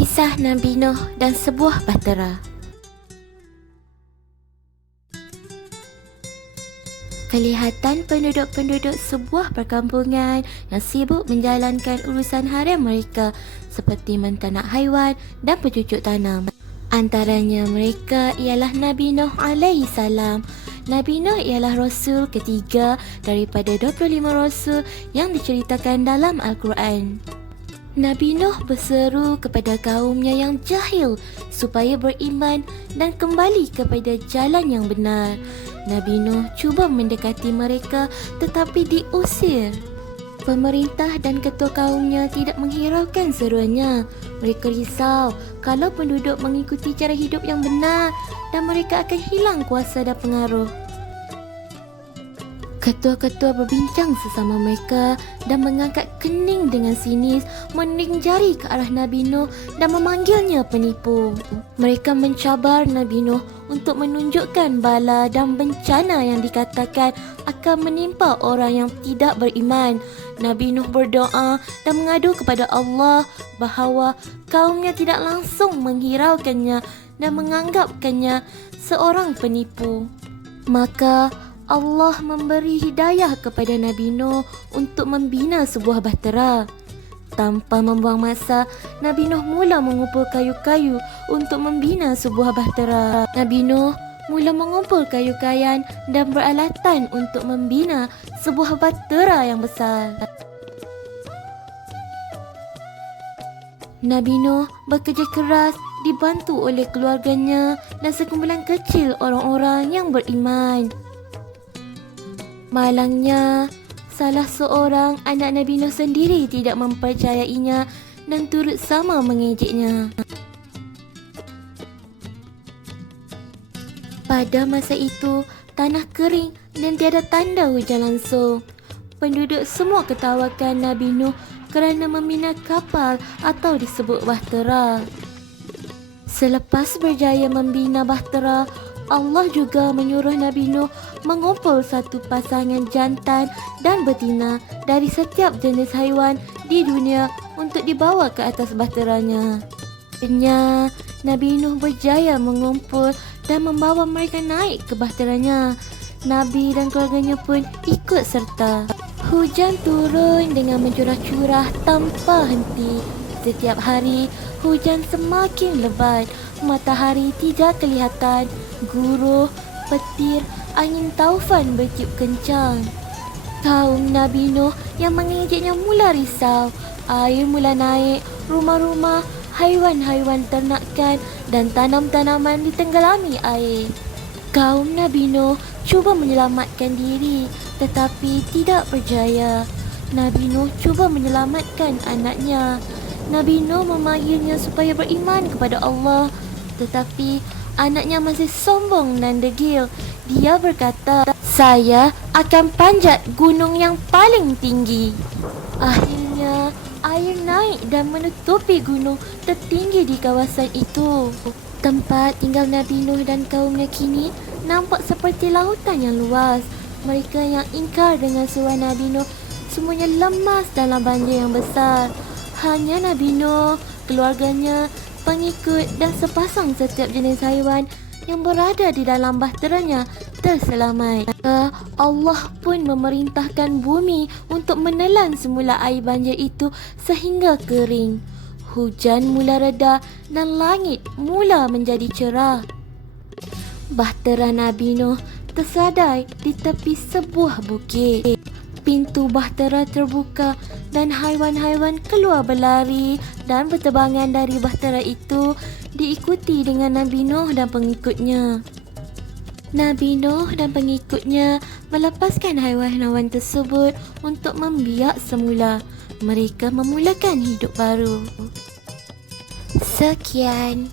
Kisah Nabi Nuh dan sebuah bahtera. Kelihatan penduduk-penduduk sebuah perkampungan yang sibuk menjalankan urusan harian mereka seperti mentanak haiwan dan bercucuk tanam. Antaranya mereka ialah Nabi Nuh alaihi salam. Nabi Nuh ialah Rasul ketiga daripada 25 Rasul yang diceritakan dalam Al-Quran. Nabi Nuh berseru kepada kaumnya yang jahil supaya beriman dan kembali kepada jalan yang benar. Nabi Nuh cuba mendekati mereka tetapi diusir. Pemerintah dan ketua kaumnya tidak menghiraukan seruannya. Mereka risau kalau penduduk mengikuti cara hidup yang benar dan mereka akan hilang kuasa dan pengaruh. Ketua-ketua berbincang sesama mereka dan mengangkat kening dengan sinis, menuding jari ke arah Nabi Nuh dan memanggilnya penipu. Mereka mencabar Nabi Nuh untuk menunjukkan bala dan bencana yang dikatakan akan menimpa orang yang tidak beriman. Nabi Nuh berdoa dan mengadu kepada Allah bahawa kaumnya tidak langsung menghiraukannya dan menganggapkannya seorang penipu. Maka Allah memberi hidayah kepada Nabi Nuh untuk membina sebuah bahtera. Tanpa membuang masa, Nabi Nuh mula mengumpul kayu-kayu untuk membina sebuah bahtera. Nabi Nuh mula mengumpul kayu kayan dan peralatan untuk membina sebuah bahtera yang besar. Nabi Nuh bekerja keras dibantu oleh keluarganya dan sekumpulan kecil orang-orang yang beriman. Malangnya, salah seorang anak Nabi Nuh sendiri tidak mempercayainya dan turut sama mengejeknya. Pada masa itu, tanah kering dan tiada tanda hujan langsung. Penduduk semua ketawakan Nabi Nuh kerana membina kapal atau disebut bahtera. Selepas berjaya membina bahtera, Allah juga menyuruh Nabi Nuh mengumpul satu pasangan jantan dan betina dari setiap jenis haiwan di dunia untuk dibawa ke atas bahteranya. Akhirnya, Nabi Nuh berjaya mengumpul dan membawa mereka naik ke bahteranya. Nabi dan keluarganya pun ikut serta. Hujan turun dengan mencurah-curah tanpa henti. Setiap hari, hujan semakin lebat. Matahari tidak kelihatan. Guruh, petir, angin taufan bertiup kencang. Kaum Nabi Nuh yang mengejeknya mula risau. Air mula naik, rumah-rumah, haiwan-haiwan ternakan dan tanam-tanaman ditenggelami air. Kaum Nabi Nuh cuba menyelamatkan diri tetapi tidak berjaya. Nabi Nuh cuba menyelamatkan anaknya. Nabi Nuh memanggilnya supaya beriman kepada Allah, tetapi anaknya masih sombong dan degil. Dia berkata, "Saya akan panjat gunung yang paling tinggi." Akhirnya, air naik dan menutupi gunung tertinggi di kawasan itu. Tempat tinggal Nabi Nuh dan kaumnya kini nampak seperti lautan yang luas. Mereka yang ingkar dengan seruan Nabi Nuh semuanya lemas dalam banjir yang besar. Hanya Nabi Nuh, keluarganya, pengikut dan sepasang setiap jenis haiwan yang berada di dalam bahteranya terselamat. Allah pun memerintahkan bumi untuk menelan semula air banjir itu sehingga kering. Hujan mula reda dan langit mula menjadi cerah. Bahtera Nabi Nuh tersadai di tepi sebuah bukit. Pintu bahtera terbuka dan haiwan-haiwan keluar berlari dan berterbangan dari bahtera itu diikuti dengan Nabi Nuh dan pengikutnya. Nabi Nuh dan pengikutnya melepaskan haiwan-haiwan tersebut untuk membiak semula. Mereka memulakan hidup baru. Sekian.